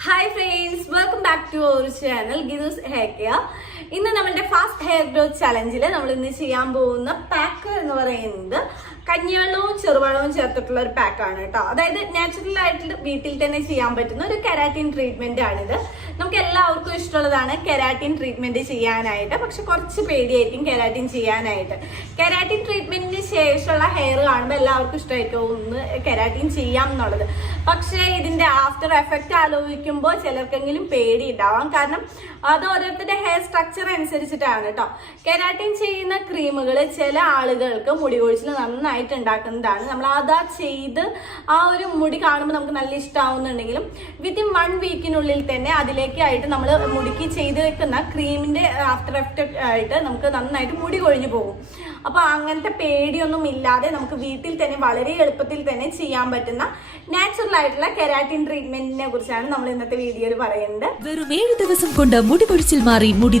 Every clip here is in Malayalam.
Hi friends welcome back to our channel Geethu's hair care ഇന്ന് നമ്മളുടെ ഫാസ്റ്റ് ഹെയർ ഗ്രോത്ത് ചലഞ്ചിൽ നമ്മൾ ഇന്ന് ചെയ്യാൻ പോകുന്ന പാക്ക് എന്ന് പറയുന്നത് കഞ്ഞിവെള്ളവും ചെറുവെള്ളവും ചേർത്തിട്ടുള്ള ഒരു പാക്കാണ് കേട്ടോ. അതായത് നാച്ചുറൽ ആയിട്ട് വീട്ടിൽ തന്നെ ചെയ്യാൻ പറ്റുന്ന ഒരു കെരാറ്റിൻ ട്രീറ്റ്മെന്റ് ആണിത്. നമുക്ക് എല്ലാവർക്കും ഇഷ്ടമുള്ളതാണ് കെരാറ്റിൻ ട്രീറ്റ്മെന്റ് ചെയ്യാനായിട്ട്. പക്ഷെ കുറച്ച് പേടിയായിരിക്കും കെരാറ്റിൻ ചെയ്യാനായിട്ട്. കെരാറ്റിൻ ട്രീറ്റ്മെന്റിന് ശേഷമുള്ള ഹെയർ കാണുമ്പോൾ എല്ലാവർക്കും ഇഷ്ടമായിരിക്കും ഒന്ന് കെരാറ്റിൻ ചെയ്യാം എന്നുള്ളത്. പക്ഷേ ഇതിന്റെ ആഫ്റ്റർ എഫക്റ്റ് ആലോചിക്കുമ്പോൾ ചിലർക്കെങ്കിലും പേടി ഉണ്ടാവാം. കാരണം അത് ഓരോരുത്തരുടെ ഹെയർ സ്ട്രക്ചർ അനുസരിച്ചിട്ടാണ് കേട്ടോ. കെരാറ്റിൻ ചെയ്യുന്ന ക്രീമുകൾ ചില ആളുകൾക്ക് മുടി കൊഴിച്ചിൽ നന്നായിട്ട് ഉണ്ടാക്കുന്നതാണ്. നമ്മൾ അതാ ചെയ്ത് ആ ഒരു മുടി കാണുമ്പോൾ നമുക്ക് നല്ല ഇഷ്ടമാവുന്നുണ്ടെങ്കിലും വിത്തിൻ വൺ വീക്കിനുള്ളിൽ തന്നെ അതിലേക്കായിട്ട് നമ്മൾ മുടിക്ക് ചെയ്ത് വെക്കുന്ന ക്രീമിന്റെ ആഫ്റ്റർ എഫക്റ്റ് ആയിട്ട് നമുക്ക് നന്നായിട്ട് മുടി കൊഴിഞ്ഞു പോകും. അപ്പോൾ അങ്ങനത്തെ പേടിയൊന്നും ഇല്ലാതെ നമുക്ക് വീട്ടിൽ തന്നെ വളരെ എളുപ്പത്തിൽ തന്നെ ചെയ്യാൻ പറ്റുന്ന നാച്ചുറൽ ആയിട്ടുള്ള കെരാറ്റിൻ ട്രീറ്റ്മെന്റിനെ കുറിച്ചാണ് നമ്മൾ ഇന്നത്തെ വീഡിയോയിൽ പറയുന്നത്. വെറും ഏഴ് ദിവസം കൊണ്ട് മുടി കൊഴിച്ചിൽ മാറി മുടി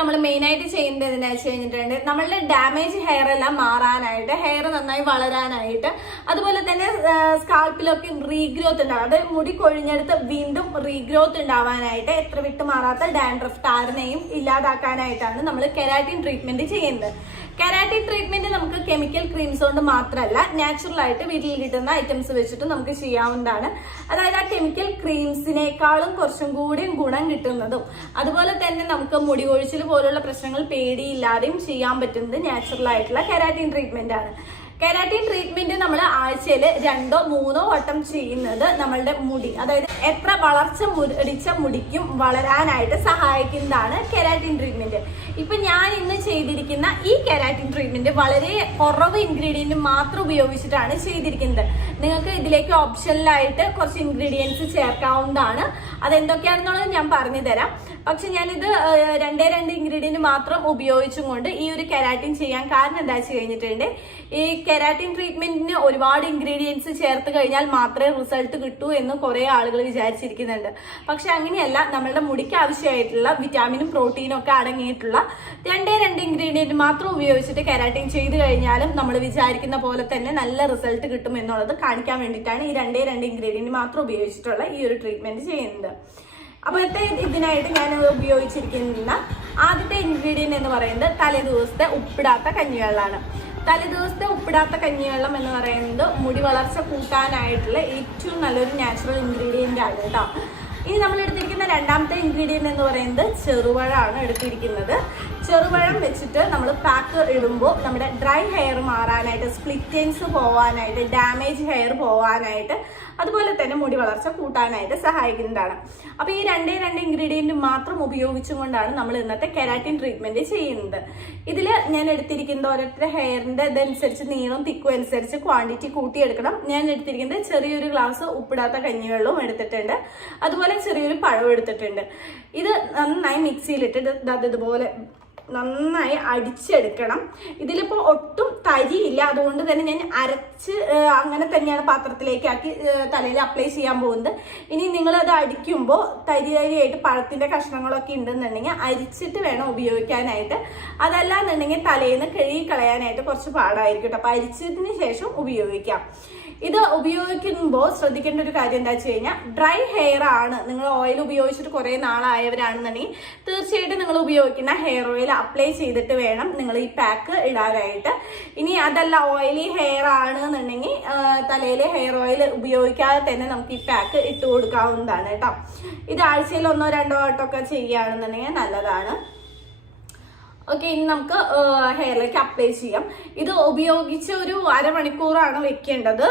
നമ്മൾ മെയിൻ ആയിട്ട് ചെയ്യുന്നത് എന്താ വെച്ച് കഴിഞ്ഞിട്ടുണ്ട് നമ്മളുടെ ഡാമേജ് ഹെയർ എല്ലാം മാറാനായിട്ട് ഹെയർ നന്നായി വളരാനായിട്ട് അതുപോലെ തന്നെ സ്കാൾപ്പിലൊക്കെ റീഗ്രോത്ത് ഉണ്ടാവും. അതായത് മുടി കൊഴിഞ്ഞെടുത്ത് വീണ്ടും റീഗ്രോത്ത് ഉണ്ടാവാനായിട്ട് എത്ര വിട്ട് മാറാത്ത ഡാൻഡ്രഫ് താരനെയും ഇല്ലാതാക്കാനായിട്ടാണ് നമ്മൾ കെരാറ്റിൻ ട്രീറ്റ്മെന്റ് ചെയ്യുന്നത്. കെരാറ്റിൻ ട്രീറ്റ്മെന്റ് നമുക്ക് കെമിക്കൽ ക്രീംസ് കൊണ്ട് മാത്രമല്ല നാച്ചുറൽ ആയിട്ട് വീട്ടിൽ കിട്ടുന്ന ഐറ്റംസ് വെച്ചിട്ട് നമുക്ക് ചെയ്യാവുന്നതാണ്. അതായത് ആ കെമിക്കൽ ക്രീംസിനേക്കാളും കുറച്ചും കൂടി ഗുണം കിട്ടുന്നതും. അതുപോലെ തന്നെ നമുക്ക് മുടി കൊഴിച്ചിൽ പോലുള്ള പ്രശ്നങ്ങൾ പേടിയില്ലാതെയും ചെയ്യാൻ പറ്റുന്നത് നാച്ചുറൽ ആയിട്ടുള്ള കെരാറ്റിൻ ട്രീറ്റ്മെന്റ് ആണ്. കെരാറ്റിൻ ട്രീറ്റ്മെന്റ് നമ്മൾ ആഴ്ചയിൽ രണ്ടോ മൂന്നോ വട്ടം ചെയ്യുന്നത് നമ്മളുടെ മുടി. അതായത് എത്ര വളർച്ച മുടിച്ച മുടിക്കും വളരാനായിട്ട് സഹായിക്കുന്നതാണ് കെരാറ്റിൻ ട്രീറ്റ്മെന്റ് ഇപ്പൊ ഞാൻ ഇന്ന് ചെയ്തിരിക്കുന്ന ഈ കെരാറ്റിൻ ട്രീറ്റ്മെന്റ് വളരെ കുറവ് ഇൻഗ്രീഡിയന്റ് മാത്രം ഉപയോഗിച്ചിട്ടാണ് ചെയ്തിരിക്കുന്നത്. നിങ്ങൾക്ക് ഇതിലേക്ക് ഓപ്ഷനിലായിട്ട് കുറച്ച് ഇൻഗ്രീഡിയൻസ് ചേർക്കാവുന്നതാണ്. അതെന്തൊക്കെയാണെന്നുള്ളത് ഞാൻ പറഞ്ഞു തരാം പക്ഷെ ഞാനിത് രണ്ടേ രണ്ട് ഇൻഗ്രീഡിയന്റ് മാത്രം ഉപയോഗിച്ചും കൊണ്ട് ഈ ഒരു കെരാറ്റിൻ ചെയ്യാൻ കാരണം എന്താ വെച്ച് കഴിഞ്ഞിട്ടുണ്ട് ഈ കെരാറ്റിൻ ട്രീറ്റ്മെന്റിന് ഒരുപാട് ഇൻഗ്രീഡിയൻസ് ചേർത്ത് കഴിഞ്ഞാൽ മാത്രമേ റിസൾട്ട് കിട്ടൂ എന്ന് കുറെ ആളുകൾ വിചാരിച്ചിരിക്കുന്നുണ്ട്. പക്ഷെ അങ്ങനെയല്ല നമ്മളുടെ മുടിക്ക് ആവശ്യമായിട്ടുള്ള വിറ്റാമിനും പ്രോട്ടീനും ഒക്കെ അടങ്ങിയിട്ടുള്ള രണ്ടേ രണ്ട് ഇൻഗ്രീഡിയന്റ് മാത്രം ഉപയോഗിച്ചിട്ട് കെരാറ്റിൻ ചെയ്ത് കഴിഞ്ഞാലും നമ്മൾ വിചാരിക്കുന്ന പോലെ തന്നെ നല്ല റിസൾട്ട് കിട്ടും എന്നുള്ളത് കാണിക്കാൻ വേണ്ടിയിട്ടാണ് ഈ രണ്ടേ രണ്ട് ഇൻഗ്രീഡിയന്റ് മാത്രം ഉപയോഗിച്ചിട്ടുള്ള ഈ ഒരു ട്രീറ്റ്മെന്റ് ചെയ്യുന്നത്. അപ്പോഴത്തെ ഇതിനായിട്ട് ഞാൻ ഉപയോഗിച്ചിരിക്കുന്ന ആദ്യത്തെ ഇൻഗ്രീഡിയന്റ് എന്ന് പറയുന്നത് തലേ ദിവസത്തെ ഉപ്പിടാത്ത കഞ്ഞിവെള്ളമാണ്. തലേ ദിവസത്തെ ഉപ്പിടാത്ത കഞ്ഞിവെള്ളം എന്ന് പറയുന്നത് മുടി വളർച്ച കൂട്ടാനായിട്ടുള്ള ഏറ്റവും നല്ലൊരു നാച്ചുറൽ ഇൻഗ്രീഡിയന്റ് ആണ് കേട്ടോ. ഇനി നമ്മൾ എടുത്തിരിക്കുന്ന രണ്ടാമത്തെ ഇൻഗ്രീഡിയന്റ് എന്ന് പറയുന്നത് ചെറുപഴമാണ് എടുത്തിരിക്കുന്നത്. ചെറുപഴം വെച്ചിട്ട് നമ്മൾ പാക്ക് ഇടുമ്പോൾ നമ്മുടെ ഡ്രൈ ഹെയർ മാറാനായിട്ട് സ്പ്ലിറ്റൻസ് പോവാനായിട്ട് ഡാമേജ് ഹെയർ പോവാനായിട്ട് അതുപോലെ തന്നെ മുടി വളർച്ച കൂട്ടാനായിട്ട് സഹായിക്കുന്നതാണ്. അപ്പോൾ ഈ രണ്ടേ രണ്ട് ഇൻഗ്രീഡിയന്റ് മാത്രം ഉപയോഗിച്ചുകൊണ്ടാണ് നമ്മൾ ഇന്നത്തെ കെരാറ്റിൻ ട്രീറ്റ്മെന്റ് ചെയ്യുന്നത്. ഇതിൽ ഞാൻ എടുത്തിരിക്കുന്ന ഓരോരുത്തരുടെ ഹെയറിന്റെ ഇതനുസരിച്ച് നീളം തിക്കും അനുസരിച്ച് ക്വാണ്ടിറ്റി കൂട്ടിയെടുക്കണം. ഞാൻ എടുത്തിരിക്കുന്നത് ചെറിയൊരു ഗ്ലാസ് ഉപ്പിടാത്ത കഞ്ഞിവെള്ളവും എടുത്തിട്ടുണ്ട്. അതുപോലെ ചെറിയൊരു പഴം എടുത്തിട്ടുണ്ട്. ഇത് നന്നായി മിക്സിയിലിട്ട് അത് ഇതുപോലെ നന്നായി അടിച്ചെടുക്കണം. ഇതിലിപ്പോൾ ഒട്ടും തരിയില്ല. അതുകൊണ്ട് തന്നെ ഞാൻ അരച്ച് അങ്ങനെ തന്നെയാണ് പാത്രത്തിലേക്ക് ആക്കി തലയിൽ അപ്ലൈ ചെയ്യാൻ പോകുന്നത്. ഇനി നിങ്ങളത് അടിക്കുമ്പോൾ തരി തരിയായിട്ട് പഴത്തിന്റെ കഷ്ണങ്ങളൊക്കെ ഉണ്ടെന്നുണ്ടെങ്കിൽ അരിച്ചിട്ട് വേണം ഉപയോഗിക്കാനായിട്ട്. അതല്ല എന്നുണ്ടെങ്കിൽ തലയിൽ നിന്ന് കഴുകി കളയാനായിട്ട് കുറച്ച് പാടായിരിക്കും കേട്ടോ. അപ്പോൾ അരിച്ചതിന് ശേഷം ഉപയോഗിക്കാം. ഇത് ഉപയോഗിക്കുമ്പോൾ ശ്രദ്ധിക്കേണ്ട ഒരു കാര്യം എന്താ വെച്ച് കഴിഞ്ഞാൽ ഡ്രൈ ഹെയർ ആണ്. നിങ്ങൾ ഓയിൽ ഉപയോഗിച്ചിട്ട് കുറേ നാളായവരാണെന്നുണ്ടെങ്കിൽ തീർച്ചയായിട്ടും നിങ്ങൾ ഉപയോഗിക്കുന്ന ഹെയർ ഓയിൽ അപ്ലൈ ചെയ്തിട്ട് വേണം നിങ്ങൾ ഈ പാക്ക് ഇടാനായിട്ട്. ഇനി അതല്ല ഓയിലി ഹെയർ ആണ് എന്നുണ്ടെങ്കിൽ തലയിൽ ഹെയർ ഓയിൽ ഉപയോഗിക്കാതെ തന്നെ നമുക്ക് ഈ പാക്ക് ഇട്ട് കൊടുക്കാവുന്നതാണ് കേട്ടോ. ഇത് ആഴ്ചയിൽ ഒന്നോ രണ്ടോ വട്ടമൊക്കെ ചെയ്യുകയാണെന്നുണ്ടെങ്കിൽ നല്ലതാണ്. ഓക്കെ ഇനി നമുക്ക് ഹെയറിലേക്ക് അപ്ലൈ ചെയ്യാം. ഇത് ഉപയോഗിച്ച് ഒരു അരമണിക്കൂറാണ് വെക്കേണ്ടത്.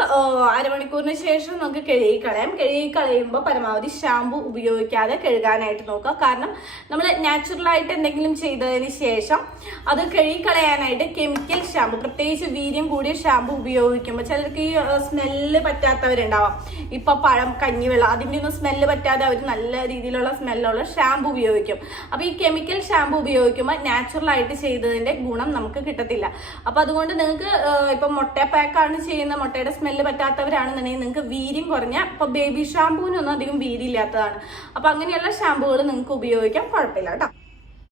അരമണിക്കൂറിന് ശേഷം നമുക്ക് കഴുകി കളയാം. കഴുകി കളയുമ്പോൾ പരമാവധി ഷാമ്പു ഉപയോഗിക്കാതെ കഴുകാനായിട്ട് നോക്കുക കാരണം നമ്മൾ നാച്ചുറലായിട്ട് എന്തെങ്കിലും ചെയ്തതിന് ശേഷം അത് കഴുകി കളയാനായിട്ട് കെമിക്കൽ ഷാമ്പു പ്രത്യേകിച്ച് വീര്യം കൂടിയ ഷാമ്പു ഉപയോഗിക്കുമ്പോൾ ചിലർക്ക് ഈ സ്മെല്ല് പറ്റാത്തവരുണ്ടാവാം. ഇപ്പൊ പഴം കഞ്ഞിവെള്ളം അതിന്റെ ഒന്നും സ്മെല്ല് പറ്റാതെ അവർ നല്ല രീതിയിലുള്ള സ്മെല്ലുള്ള ഷാമ്പു ഉപയോഗിക്കും. അപ്പോൾ ഈ കെമിക്കൽ ഷാമ്പു ഉപയോഗിക്കുമ്പോൾ നാച്ചുറൽ ആയിട്ട് ചെയ്തതിന്റെ ഗുണം നമുക്ക് കിട്ടത്തില്ല. അപ്പൊ അതുകൊണ്ട് നിങ്ങൾക്ക് ഇപ്പൊ മുട്ട പാക്കാണ് ചെയ്യുന്ന മുട്ടയുടെ സ്മെല്ല് പറ്റാത്തവരാണെന്നുണ്ടെങ്കിൽ നിങ്ങൾക്ക് വീര്യം കുറഞ്ഞ ഇപ്പൊ ബേബി ഷാമ്പൂവിനൊന്നും അധികം വീരില്ലാത്തതാണ് അപ്പൊ അങ്ങനെയുള്ള ഷാമ്പുകൾ നിങ്ങൾക്ക് ഉപയോഗിക്കാം കുഴപ്പമില്ല കേട്ടോ.